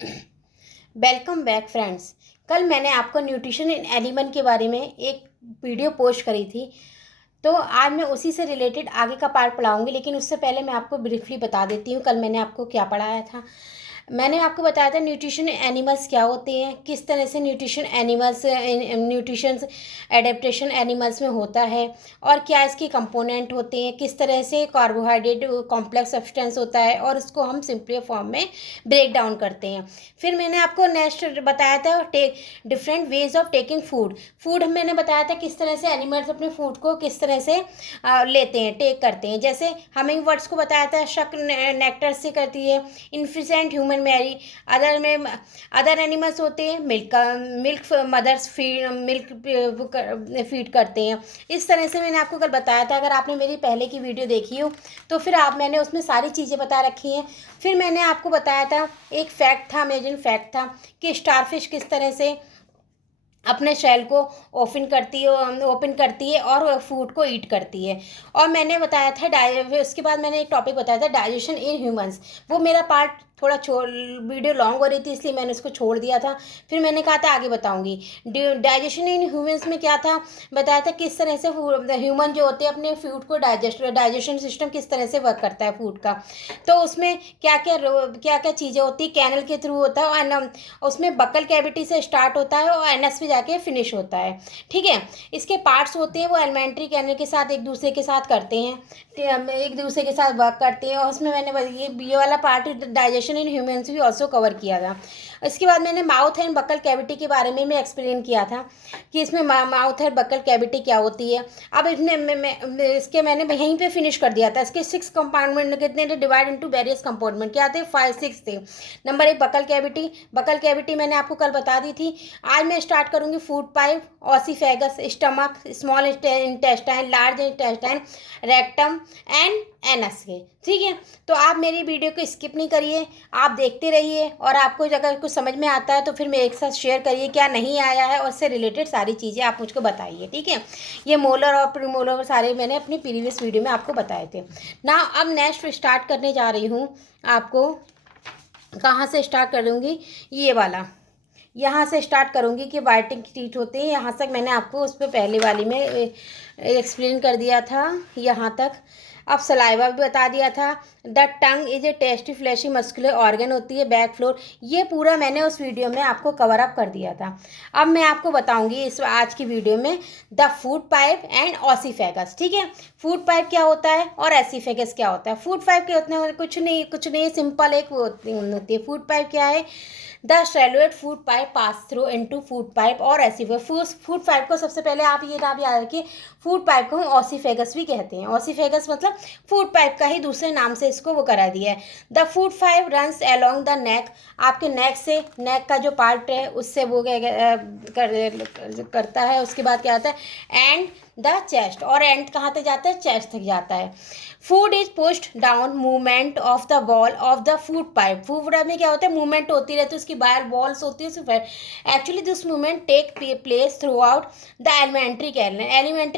Welcome back friends. कल मैंने आपको न्यूट्रिशन इन एनिमल के बारे में एक वीडियो पोस्ट करी थी। तो आज मैं उसी से रिलेटेड आगे का पार्ट पढ़ाऊंगी, लेकिन उससे पहले मैं आपको ब्रीफली बता देती हूँ कल मैंने आपको क्या पढ़ाया था। मैंने आपको बताया था न्यूट्रिशन एनिमल्स क्या होते हैं, किस तरह से न्यूट्रिशन एडेप्टेशन एनिमल्स में होता है और क्या इसके कंपोनेंट होते हैं, किस तरह से कार्बोहाइड्रेट कॉम्प्लेक्स सब्सटेंस होता है और उसको हम सिंपल फॉर्म में ब्रेक डाउन करते हैं। फिर मैंने आपको नेक्स्ट बताया था different ways of taking food मैंने बताया था किस तरह से एनिमल्स अपने फूड को किस तरह से लेते हैं, टेक करते हैं। जैसे हमिंग बर्ड्स को बताया था शक नेक्टर से करती है, इन्फिसेंट ह्यूमन मैरी, अदर एनिमल्स होते हैं मिल्क मदर्स फीड करते हैं। इस तरह से मैंने आपको कल बताया था। अगर आपने मेरी पहले की वीडियो देखी हो तो फिर मैंने उसमें सारी चीज़ें बता रखी हैं। फिर मैंने आपको बताया था एक फैक्ट था, अमेजिंग फैक्ट था कि स्टारफिश किस तरह से अपने शेल को ओपन करती है और फूड को ईट करती है। और मैंने बताया था उसके बाद मैंने एक टॉपिक बताया था डाइजेशन इन ह्यूमंस। वो मेरा पार्ट थोड़ा वीडियो लॉन्ग हो रही थी, इसलिए मैंने उसको छोड़ दिया था। फिर मैंने कहा था आगे बताऊंगी। डाइजेशन इन ह्यूमंस में क्या था, बताया था किस तरह से ह्यूमन जो होते हैं अपने फूड को डाइजेशन सिस्टम किस तरह से वर्क करता है फूड का। तो उसमें क्या क्या चीज़ें होती है, कैनल के थ्रू होता है और उसमें बकल कैविटी से स्टार्ट होता है और एनस पे जाके फिनिश होता है। ठीक है, इसके पार्ट्स होते हैं वो एलिमेंट्री कैनल के साथ एक दूसरे के साथ करते हैं, एक दूसरे के साथ वर्क करते हैं। और उसमें मैंने ये वाला पार्ट डाइजेशन इन ह्यूमंस भी ऑल्सो कवर किया था। इसके बाद मैंने माउथ एंड बकल कैविटी के बारे में मैं एक्सप्लेन किया था कि इसमें माउथ एंड बकल कैविटी क्या होती है। अब इसके मैंने यहीं पे फिनिश कर दिया था। इसके 6 कंपार्टमेंट कितने थे, डिवाइड इनटू वेरियस कंपार्टमेंट क्या थे, 5-6 थे। नंबर 1 बकल कैविटी मैंने आपको कल बता दी थी। आज मैं स्टार्ट करूंगी food pipe, oesophagus, stomach, small intestine, large intestine, rectum and anus के। ठीक है, तो आप मेरी वीडियो को स्किप नहीं करिए, आप देखते रहिए और आपको अगर कुछ समझ में आता है तो फिर मेरे साथ शेयर करिए क्या नहीं आया है और उससे रिलेटेड सारी चीज़ें आप मुझको बताइए। ठीक है, ये मोलर और प्रीमोलर सारे मैंने अपनी प्रीवियस वीडियो में आपको बताए थे ना। अब नेक्स्ट स्टार्ट करने जा रही हूँ। आपको कहाँ से स्टार्ट करूँगी, ये वाला यहाँ से स्टार्ट करूँगी कि बाइटिंग टीथ होते हैं। यहाँ तक मैंने आपको उस पर पहले वाली में एक्सप्लेन कर दिया था यहाँ तक। अब सलाइवा भी बता दिया था। The tongue is a tasty fleshy muscular organ होती है, बैक फ्लोर, ये पूरा मैंने उस वीडियो में आपको कवर अप कर दिया था। अब मैं आपको बताऊंगी इस आज की वीडियो में द फूड पाइप एंड ऑसीफेगस। ठीक है, फूड पाइप क्या होता है और एसीफेगस क्या होता है। फूड पाइप के होते हैं कुछ नहीं सिंपल एक होती है। फूड पाइप क्या है, द सेलुएट food pipe pass through into food pipe और एसीफेगस। फूड पाइप को सबसे पहले आप ये नाम याद रखिए, फूड पाइप को हम ऑसीफेगस भी कहते हैं। ऑसीफेगस मतलब फूड पाइप का ही दूसरे नाम से इसको वो करा दिया है। The food pipe runs along the neck, आपके नेक का जो पार्ट है उससे वो करता है। उसके बाद क्या आता है, एंड द चेस्ट, और एंड कहाँ तक जाता है, चेस्ट तक जाता है। Food is pushed down, movement of the wall of the food pipe. Food में क्या होता है, मूवमेंट होती रहती है, उसकी बाहर वॉल्स होती है। Actually this movement take place throughout the alimentary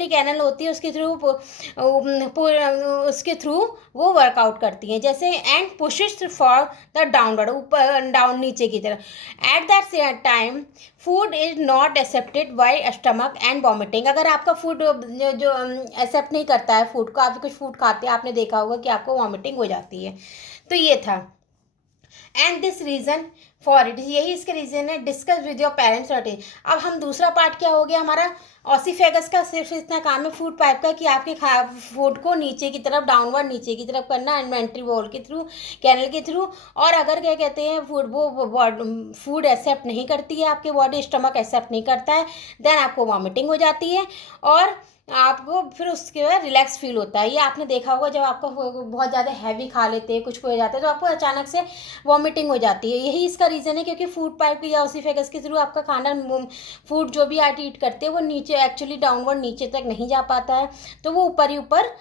canal होती है, उसके थ्रू वो वर्कआउट करती हैं। जैसे and pushes for the downward, ऊपर डाउन नीचे की तरफ। At that time food is not accepted by stomach and vomiting. अगर आपका फूड जो एक्सेप्ट नहीं करता है फूड को, आप कुछ फूड खाते हैं, आपने देखा होगा कि आपको वॉमिटिंग हो जाती है। तो ये था and this reason for it, यही इसके रीज़न है। डिस्कस विद योर पेरेंट्स और टीचर। अब हम दूसरा पार्ट क्या हो गया हमारा, ऑसीफेगस का सिर्फ इतना काम है फूड पाइप का कि आपके फूड को नीचे की तरफ डाउनवर्ड नीचे की तरफ करना, एलिमेंट्री वॉल के थ्रू, कैनल के थ्रू। और अगर क्या कहते हैं फूड एक्सेप्ट नहीं करती है, आपकी बॉडी स्टमक एक्सेप्ट नहीं करता है, देन आपको वॉमिटिंग हो जाती है और आपको फिर उसके बाद रिलैक्स फील होता है। ये आपने देखा होगा जब आपको बहुत ज़्यादा हैवी खा लेते हैं, कुछ हो जाता है तो आपको अचानक से वॉमिटिंग हो जाती है। यही इसका रीज़न है, क्योंकि फूड पाइप या ऑसीफेगस के थ्रू आपका खाना फूड जो भी आप ईट करते हैं वो नीचे एक्चुअली डाउनवर्ड नीचे तक नहीं जा पाता है, तो वो ऊपर ही ऊपर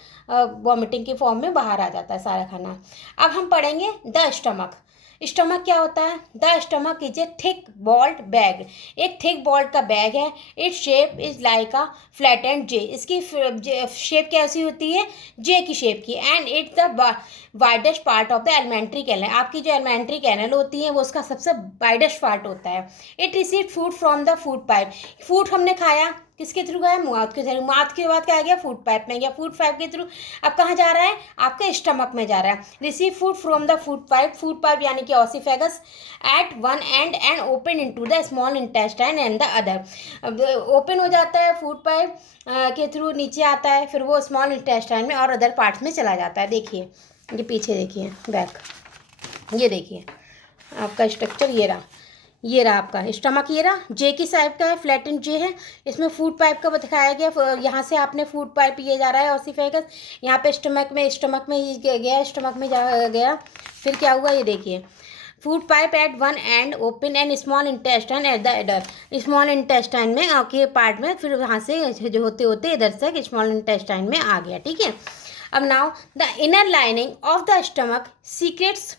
वॉमिटिंग के फॉर्म में बाहर आ जाता है सारा खाना। अब हम पढ़ेंगे द स्टमक। स्टमक क्या होता है? The stomach is a thick walled bag, एक थिक बॉल्ड का बैग है। Its shape is like a flattened J, इसकी शेप कैसी होती है? जे की शेप की। And its the widest part of the alimentary canal, आपकी जो एलिमेंट्री कैनल होती है वो उसका सबसे वाइडेस्ट पार्ट होता है। It receive food from the food pipe, food हमने खाया किसके थ्रू गया? माउथ के थ्रू। माउथ के बाद क्या आ गया? फूड पाइप में गया, फूड पाइप के थ्रू अब कहाँ जा रहा है? आपके स्टमक में जा रहा है। Receive food from the food pipe, food pipe यानी कि oesophagus at one end and open into the small intestine and the other. Open हो जाता है फूड पाइप के थ्रू, नीचे आता है, फिर वो स्मॉल इंटेस्टाइन में और अदर पार्ट्स में चला जाता है। देखिए ये पीछे देखिए बैक, ये देखिए आपका स्ट्रक्चर ये रहा आपका स्टमक, ये रहा जे की साइड का है, फ्लैटेंड जे है। इसमें फूड पाइप का दिखाया गया, यहाँ से आपने फूड पाइप ये जा रहा है ऑसिफेगस, यहाँ पे स्टमक में गया, स्टमक में जा गया, फिर क्या हुआ ये देखिए। Food pipe at one end open and small intestine at the other, small intestine में के पार्ट में, फिर वहाँ से जो होते होते इधर से स्मॉल इंटेस्टाइन में आ गया। ठीक है। अब now the inner lining of the stomach secretes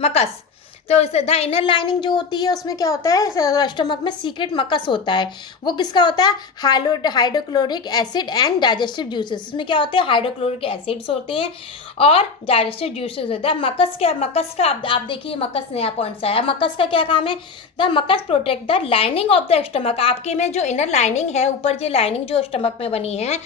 mucus, तो द इनर लाइनिंग जो होती है उसमें क्या होता है? स्टमक में सीक्रेट मकस होता है। वो किसका होता है? Hydrochloric acid and digestive juices, उसमें क्या होते हैं? हाइड्रोक्लोरिक एसिड्स होते हैं और डाइजेस्टिव जूसेस होता है। मकस का आप देखिए, मकस नया पॉइंट से आया। मकस का क्या काम है? The mucus protect the lining of the stomach, आपके में जो इनर लाइनिंग है, ऊपर जो लाइनिंग जो स्टमक में बनी है,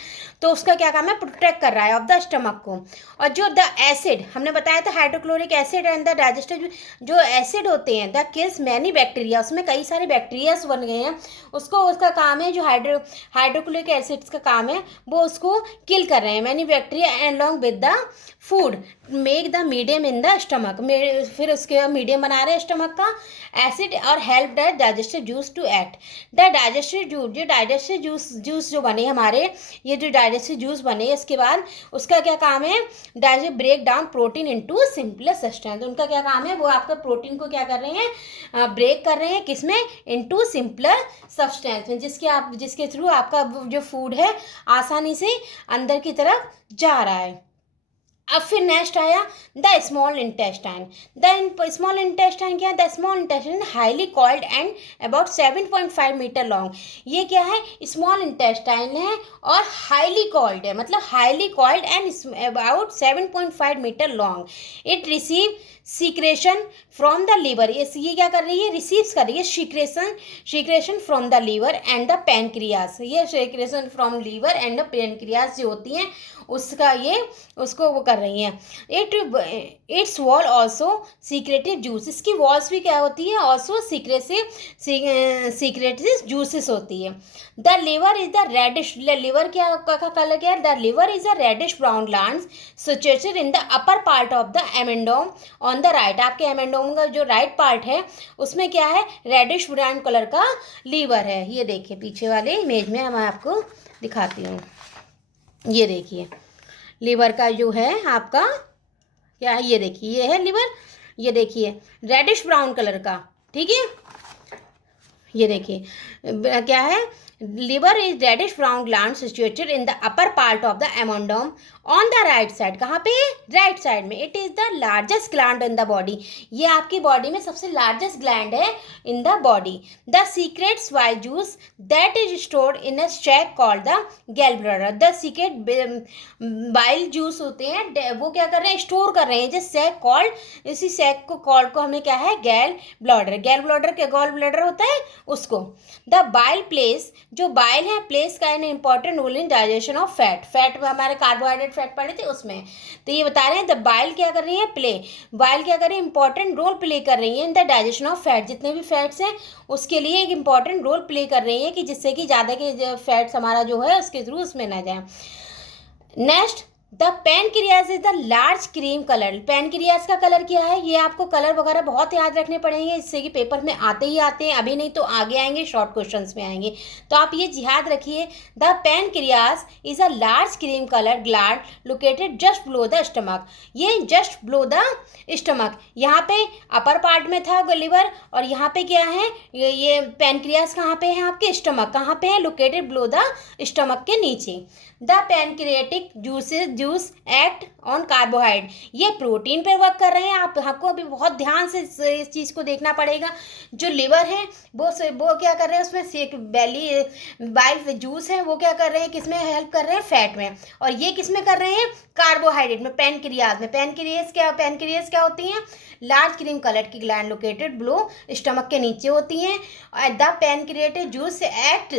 तो उसका क्या काम है? प्रोटेक्ट कर रहा है ऑफ द स्टमक को। और जो द एसिड हमने बताया था, hydrochloric acid and the digestive जो एसिड होते हैं, द किल्स मैनी बैक्टीरिया, उसमें कई सारे बैक्टीरियाज बन गए हैं, उसका काम है, जो हाइड्रोक्लोरिक एसिड्स का काम है वो उसको किल कर रहे हैं, many bacteria and long with the food make the medium in the stomach, फिर उसके मीडियम बना रहे हैं स्टमक का एसिड और help the digestive juice to act. The digestive juice, जो डाइजेस्टिव जूस जो बने हमारे, ये जो डाइजेस्टिव जूस बने इसके बाद उसका क्या काम है? Digest break down protein into simpler substance, उनका क्या काम है? वो आपका प्रोटीन को क्या कर रहे हैं? ब्रेक कर रहे हैं, किसमें? इनटू सिंपलर सब्सटेंस में, जिसके थ्रू आपका जो फूड है आसानी से अंदर की तरफ जा रहा है। अब फिर नेक्स्ट आया the small intestine. The small intestine क्या है? The small intestine highly coiled and about 7.5 metre long. ये क्या है? स्मॉल इंटेस्टाइन है और हाईली कॉल्ड है, मतलब highly coiled and about 7.5 metre long. It receive secretion from the liver, ये क्या कर रही है? रिसीव्स कर रही है secretion from the liver and the pancreas, ये secretion from liver and the pancreas जो होती हैं उसको वो कर रही हैं। Its wall also secretive juice, इसकी वॉल्स भी क्या होती है? ऑल्सो सीक्रेटिव जूसेस होती है। The liver is the reddish, liver क्या का कलर क्या है? The liver is a reddish brown glands situated in the upper part of the abdomen on the right, आपके एमेंडोम का जो राइट पार्ट है उसमें क्या है? रेडिश ब्राउन कलर का लीवर है। ये देखिए पीछे वाले इमेज में मैं आपको दिखाती हूँ, ये देखिए लीवर का जो है आपका क्या है? ये देखिए ये है लीवर, ये देखिए रेडिश ब्राउन कलर का। ठीक है, ये देखिए क्या है? Liver is reddish brown gland situated in the upper part of the abdomen on the right side, कहाँ पे? राइट साइड में। It is the largest gland in the body, ये आपकी बॉडी में सबसे लार्जेस्ट ग्लैंड है in the body. The secrets bile juice that is stored in a sac called the gall bladder, the secret bile juice होते हैं वो क्या कर रहे हैं? स्टोर कर रहे हैं जिस सैक कॉल्ड, इसी सैक को कॉल्ड को हमें क्या है? गैल ब्लैडर होता है उसको। द बाइल प्लेस, जो बाइल है प्लेस का an important role in digestion of fat में हमारे कार्बोहाइड्रेट फैट पड़े थे उसमें, तो ये बता रहे हैं द बाइल क्या कर रही है? बाइल क्या कर रही है? इंपॉर्टेंट रोल प्ले कर रही है in the digestion of fat, जितने भी फैट्स हैं उसके लिए एक इंपॉर्टेंट रोल प्ले कर रही है कि जिससे कि ज़्यादा के फैट्स हमारा जो है उसके थ्रू उसमें ना जाए। Next the pancreas is the large cream colour, pancreas का कलर क्या है? ये आपको कलर वगैरह बहुत याद रखने पड़ेंगे, इससे कि पेपर में आते ही आते हैं, अभी नहीं तो आगे आएंगे, शॉर्ट क्वेश्चंस में आएंगे, तो आप ये याद रखिए। The pancreas is a large cream colour gland located just below the stomach, ये जस्ट बिलो द स्टमक, यहाँ पे अपर पार्ट में था लिवर और यहाँ पे क्या है? ये पैनक्रियाज कहाँ पे है? आपके स्टमक कहाँ पे है? लोकेटेड बिलो द स्टमक के नीचे। The pancreatic juices juice act on carbohydrate, ये प्रोटीन पर वर्क कर रहे हैं। आपको अभी बहुत ध्यान से इस चीज़ को देखना पड़ेगा। जो लिवर है वो क्या कर रहे हैं, उसमें से बाइल जूस है वो क्या कर रहे हैं, किस में हेल्प कर रहे हैं, फैट में। और ये किस में कर रहे हैं, कार्बोहाइड्रेट में, पैनक्रियाज में। पैनक्रियाज क्या होती हैं, लार्ज क्रीम कलर की ग्लैंड लोकेटेड बिलो स्टमक के नीचे होती हैं। The pancreatic juice act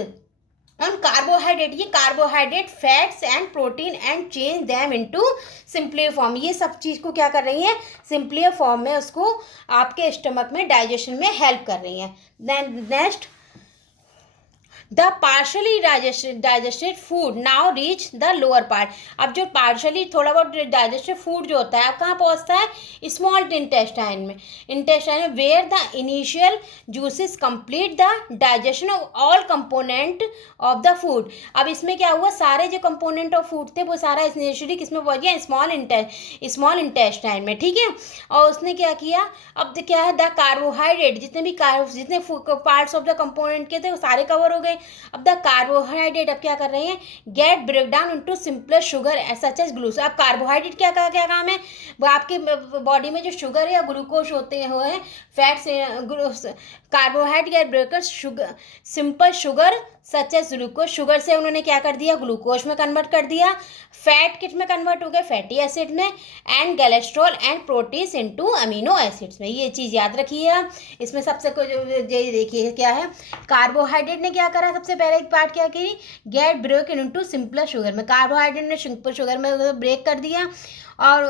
on carbohydrate, ये carbohydrate fats and protein and change them into simpler form, ये सब चीज़ को क्या कर रही है, सिंपलियर फॉर्म में उसको आपके स्टमक में डाइजेशन में हेल्प कर रही है। Then next, the partially digested food now reach the lower part. अब जो पार्शली थोड़ा बहुत डाइजेस्टेड फूड जो होता है अब कहाँ पहुँचता है, स्मॉल इंटेस्टाइन में, where the initial juices complete the digestion of all component of the food. अब इसमें क्या हुआ, सारे जो कंपोनेंट ऑफ फूड थे वो सारा इनिशियली किसमें पहुँच गया, स्मॉल इंटेस्टाइन में, ठीक है। और उसने क्या किया, अब क्या है, द कार्बोहाइड्रेट, जितने पार्ट्स ऑफ द कंपोनेंट के थे वो सारे कवर हो गए। अब द कार्बोहाइड्रेट अब क्या कर रहे हैं, get break down into simpler sugar such as glucose. अब कार्बोहाइड्रेट क्या काम है, वो आपके बॉडी में जो शुगर है या ग्लूकोज होते हैं, fats, carbohydrate get breaker sugar, simple sugar such as glucose, sugar से उन्होंने क्या कर दिया, ग्लूकोज में कन्वर्ट कर दिया। फैट किस में कन्वर्ट हो गए, फैटी एसिड में। And cholesterol and proteins into amino acids में। ये चीज़ याद रखिए आप। इसमें सबसे ये देखिए क्या है, कार्बोहाइड्रेट ने क्या करा, सबसे पहले एक पार्ट क्या की, get break into simpler sugar में, कार्बोहाइड्रेट ने सिंपल शुगर में ब्रेक कर दिया। और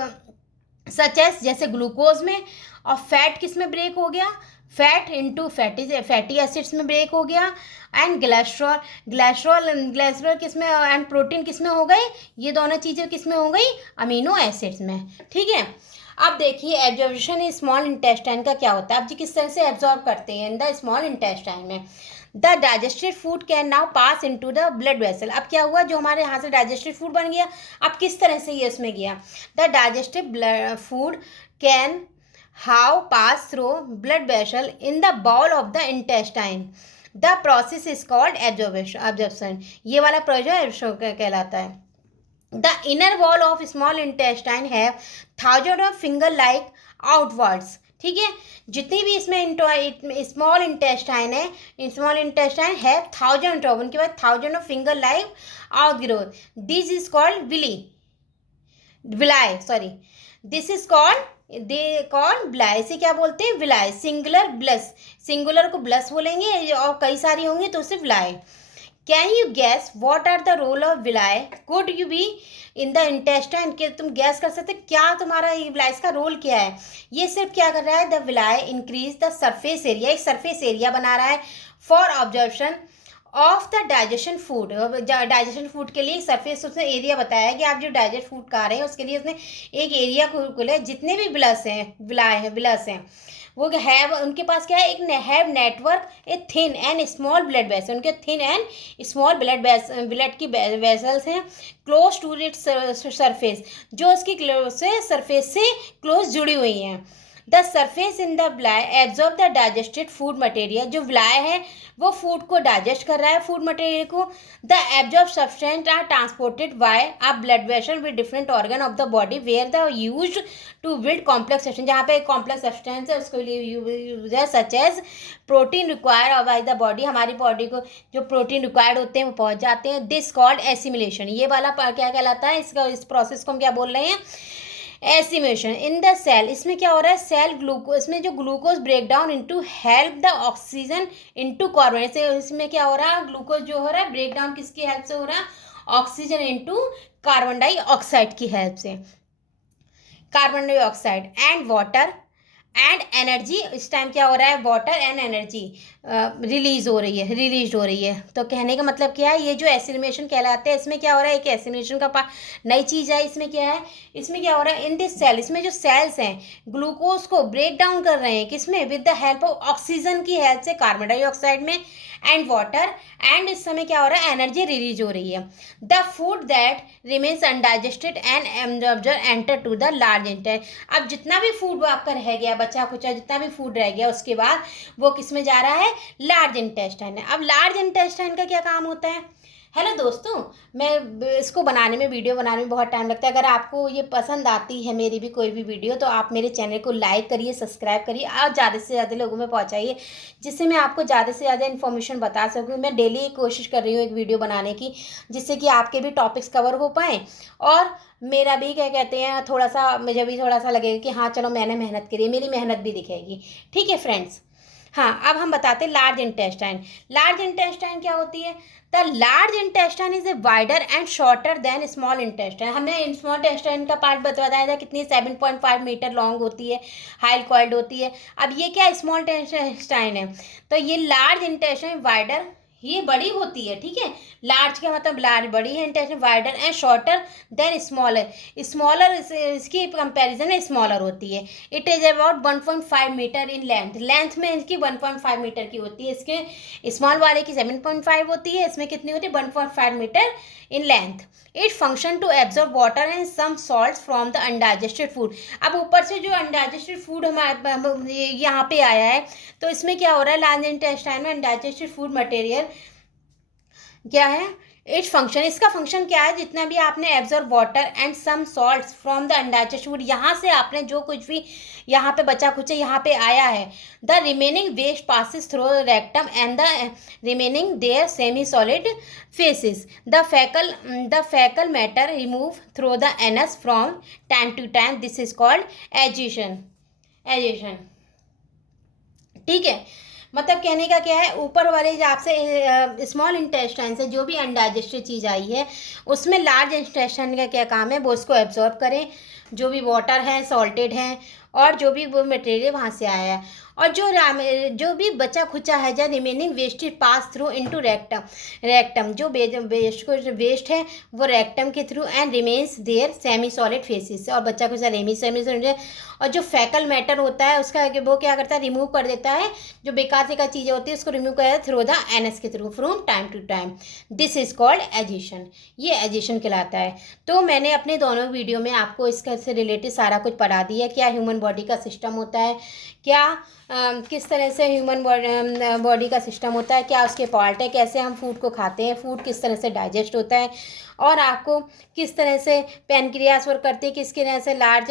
सच एज जैसे ग्लूकोज में। और फैट किस में ब्रेक हो गया, फैट इनटू फैटी एसिड्स में ब्रेक हो गया। एंड ग्लाइसरॉल किस में, एंड प्रोटीन किस में हो गए, ये दोनों चीज़ें किस में हो गई, अमीनो एसिड्स में, ठीक है। अब देखिए एब्जॉर्प्शन इन स्मॉल इंटेस्टाइन का क्या होता है, अब जी किस तरह से एब्जॉर्ब करते हैं इन द स्मॉल इंटेस्टाइन में। The digested food can now pass into the blood vessel. अब क्या हुआ, जो हमारे यहाँ से डाइजेस्टेड फूड बन गया, अब किस तरह से ये उसमें गया, the digested food can how pass through blood vessel in the ball of the intestine. The process is called absorption, ये वाला प्रोसेस कहलाता है। The inner wall of small intestine have thousand of finger like outwards, ठीक है। जितनी भी इसमें small intestine है थाउजेंड ऑफ, उनके बाद thousand of finger like out growth. This is called villi, sorry, this is called ब्लाई, इसे क्या बोलते हैं, विलाई। सिंगुलर को ब्लस बोलेंगे और कई सारी होंगी तो उसे villi. Can you guess what are the role of villi, could you be in the intestine, के तुम गैस कर सकते क्या तुम्हारा विलाई का रोल क्या है। ये सिर्फ क्या कर रहा है, the villi increase the surface area, एक सरफेस एरिया बना रहा है for observation of the digestion food. Digestion food के लिए सरफेस उसने एरिया बताया कि आप जो डाइजेस्ट फूड खा रहे हैं उसके लिए उसने एक एरिया खोला है। जितने भी विलस हैं वो हैव, उनके पास क्या है, एक have network a thin and small blood vessel, उनके थिन एंड स्मॉल ब्लड की वेसल्स हैं क्लोज टू इट्स सरफेस, जो उसकी सरफेस से क्लोज जुड़ी हुई हैं। The surface in the villi absorb the digested food material, जो विलाई है वो फूड को डाइजेस्ट कर रहा है, फूड मटेरियल को। The absorb substance are transported by a blood vessel with different organ of the body where the used to build complex substance, जहाँ पे कॉम्प्लेक्स सब्सटेंस है उसके लिए यूज है, such as protein required by the body, हमारी body को जो protein required होते हैं वो पहुँच जाते हैं। दिस कॉल्ड एसिमिलेशन, ये वाला क्या कहलाता है, इस प्रोसेस को हम क्या बोल रहे हैं, एसिमेशन। इन द सेल, इसमें क्या हो रहा है, सेल ग्लूकोज, इसमें जो glucose break down into help the oxygen into carbon, इसमें क्या हो रहा है, ग्लूकोज जो हो रहा है ब्रेक डाउन किसकी हेल्प से हो रहा है, ऑक्सीजन इनटू कार्बन डाइऑक्साइड की हेल्प से, carbon dioxide and water and energy. इस टाइम क्या हो रहा है, वाटर एंड एनर्जी रिलीज हो रही है। तो कहने का मतलब क्या है, ये जो एसिमिलेशन कहलाते हैं, इसमें क्या हो रहा है, एक एसिमिलेशन का नई चीज़ है। इसमें क्या है, इसमें क्या हो रहा है, इन दिस सेल, इसमें जो सेल्स हैं ग्लूकोज को ब्रेक डाउन कर रहे हैं किसमें, with the help of oxygen की हेल्प से कार्बन डाइऑक्साइड में एंड वाटर, एंड इस समय क्या हो रहा है, एनर्जी रिलीज हो रही है। The food that remains undigested and absorbed enter to the large intestine. अब जितना भी फूड वो आपका रह गया, बचा कुचा जितना भी फूड रह गया, उसके बाद वो किस में जा रहा है, लार्ज इंटेस्टाइन है। अब लार्ज इंटेस्टाइन का क्या काम होता है, हेलो दोस्तों, मैं इसको बनाने में वीडियो बनाने में बहुत टाइम लगता है। अगर आपको ये पसंद आती है मेरी भी कोई भी वीडियो, तो आप मेरे चैनल को लाइक करिए, सब्सक्राइब करिए और ज़्यादा से ज़्यादा लोगों में पहुंचाइए, जिससे मैं आपको ज़्यादा से ज़्यादा इन्फॉर्मेशन बता सकूँ। मैं डेली कोशिश कर रही हूँ एक वीडियो बनाने की, जिससे कि आपके भी टॉपिक्स कवर हो पाएँ और मेरा भी क्या कहते हैं, थोड़ा सा मुझे भी थोड़ा सा लगेगा कि हाँ चलो मैंने मेहनत करी है, मेरी मेहनत भी दिखेगी। ठीक है फ्रेंड्स। हाँ, अब हम बताते हैं लार्ज इंटेस्टाइन। लार्ज इंटेस्टाइन क्या होती है? The large intestine is a wider and shorter then small intestine. हमने स्मॉल इंटेस्टाइन का पार्ट बताया था कितनी 7.5 मीटर लॉन्ग होती है, हाई कॉइल्ड होती है। अब ये क्या स्मॉल इंटेस्टाइन है? तो ये लार्ज इंटेस्टाइन वाइडर, ये बड़ी होती है। ठीक है, लार्ज का मतलब लार्ज बड़ी है, intestine wider and shorter than smaller. Smaller इसकी कंपैरिजन में स्मॉलर होती है। It is about 1.5 metre in length. Length में इसकी 1.5 मीटर की होती है, इसके स्मॉल वाले की 7.5 होती है, इसमें कितनी होती है? 1.5 metre in length. It function to absorb water and some salts from the undigested food. अब ऊपर से जो अनडाइजेस्टेड फूड हमारे यहाँ पे आया है, तो इसमें क्या हो रहा है? लार्ज इंटेस्टाइन में अनडाइजेस्टेड फूड मटेरियल क्या है? इट्स फंक्शन, इसका फंक्शन क्या है? जितना भी आपने absorb water and some salts from the undigested food, यहाँ से आपने जो कुछ भी यहाँ पे बचा खुचा यहाँ पे आया है, the remaining waste passes through rectum and the remaining their semi solid faeces the faecal matter remove through the anus from time to time. This is called egestion. ठीक है, मतलब कहने का क्या है, ऊपर वाले जो आपसे स्मॉल इंटेस्टाइन से जो भी अनडाइजेस्टेड चीज़ आई है, उसमें लार्ज इंटेस्टाइन का क्या काम है? वो उसको एब्जॉर्ब करें, जो भी वाटर है, सॉल्टेड है, और जो भी वो मटेरियल वहाँ से आया है, और जो भी बचा खुचा है, जो remaining wastage pass through into rectum जो वेस्ट है वो रेक्टम के थ्रू and remains there semi solid faeces, और बचा खुचा सेमी सॉलिड। और जो फैकल मैटर होता है उसका वो क्या करता है? रिमूव कर देता है। जो बेकार से चीज़ें होती है उसको रिमूव कर देता है थ्रू द एनस के through from time to time. This is called egestion. ये एजिशन कहलाता है। तो मैंने अपने दोनों वीडियो में आपको इसका से रिलेटेड सारा कुछ पढ़ा दिया, क्या ह्यूमन बॉडी का सिस्टम होता है, क्या किस तरह से ह्यूमन बॉडी का सिस्टम होता है, क्या उसके पार्ट है, कैसे हम फूड को खाते हैं, फूड किस तरह से डाइजेस्ट होता है, और आपको किस तरह से पैनक्रियास वर्क करती है, किस तरह से large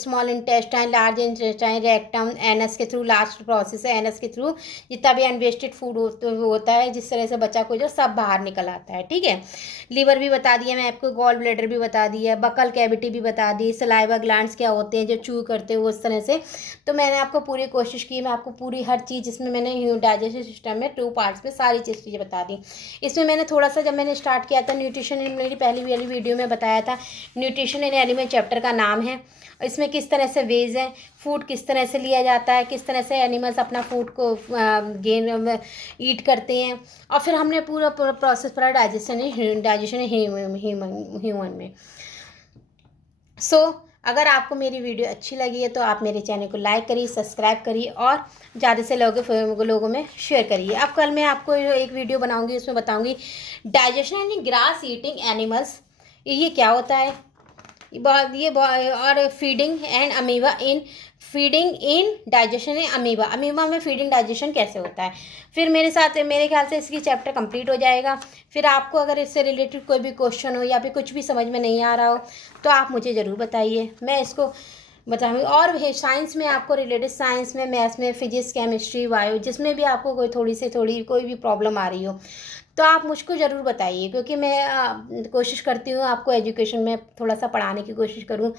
small intestine, large intestine, rectum, anus के थ्रू लास्ट प्रोसेस है, एनस के थ्रू जितना भी अनवेस्टेड फूड होता है, जिस तरह से बचा को जो सब बाहर निकल आता है। ठीक है, लीवर भी बता दिया मैं आपको, गॉल ब्लैडर भी बता दिया, बकल कैविटी भी बता दी, सलाइवा ग्लैंड्स क्या होते हैं जो चू करते हैं उस तरह से। तो मैंने आपको पूरी कोशिश की, मैं आपको पूरी हर चीज़ इसमें मैंने डाइजेस्टिव सिस्टम में 2 पार्ट्स में सारी चीज़ें बता दी। इसमें मैंने थोड़ा सा, जब मैंने स्टार्ट किया था न्यूट्रिशन, मेरी पहली वाली वीडियो में बताया था न्यूट्रिशन इन एनिमल चैप्टर का नाम है। इसमें किस तरह से वेज है, फूड किस तरह से लिया जाता है, किस तरह से एनिमल्स अपना फूड को ईट करते हैं, और फिर हमने पूरा प्रोसेस पढ़ा डाइजेशन ह्यूमन में। सो अगर आपको मेरी वीडियो अच्छी लगी है तो आप मेरे चैनल को लाइक करिए, सब्सक्राइब करिए और ज़्यादा से लोगों में शेयर करिए। अब कल मैं आपको एक वीडियो बनाऊंगी, उसमें बताऊंगी डाइजेशन इन ग्रास ईटिंग एनिमल्स, ये क्या होता है, और feeding in digestion in amoeba में फीडिंग डाइजेशन कैसे होता है। फिर मेरे ख्याल से इसकी चैप्टर कंप्लीट हो जाएगा। फिर आपको अगर इससे रिलेटेड कोई भी क्वेश्चन हो या फिर कुछ भी समझ में नहीं आ रहा हो तो आप मुझे ज़रूर बताइए, मैं इसको बताऊँगी। और साइंस में आपको रिलेटेड, साइंस में, मैथ्स में, फिजिक्स, केमिस्ट्री, बायो, जिसमें भी आपको कोई कोई भी प्रॉब्लम आ रही हो तो आप मुझको ज़रूर बताइए, क्योंकि मैं कोशिश करती हूँ आपको एजुकेशन में थोड़ा सा पढ़ाने की कोशिश करूँ।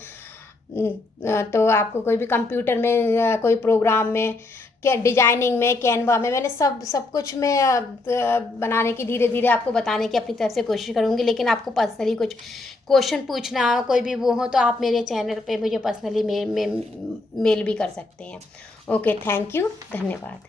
तो आपको कोई भी कंप्यूटर में, कोई प्रोग्राम में, क्या डिजाइनिंग में, कैनवा में, मैंने सब कुछ में बनाने की, धीरे धीरे आपको बताने की अपनी तरफ से कोशिश करूँगी। लेकिन आपको पर्सनली कुछ क्वेश्चन पूछना हो, कोई भी वो हो, तो आप मेरे चैनल पे मुझे पर्सनली मेल भी कर सकते हैं। ओके, थैंक यू, धन्यवाद।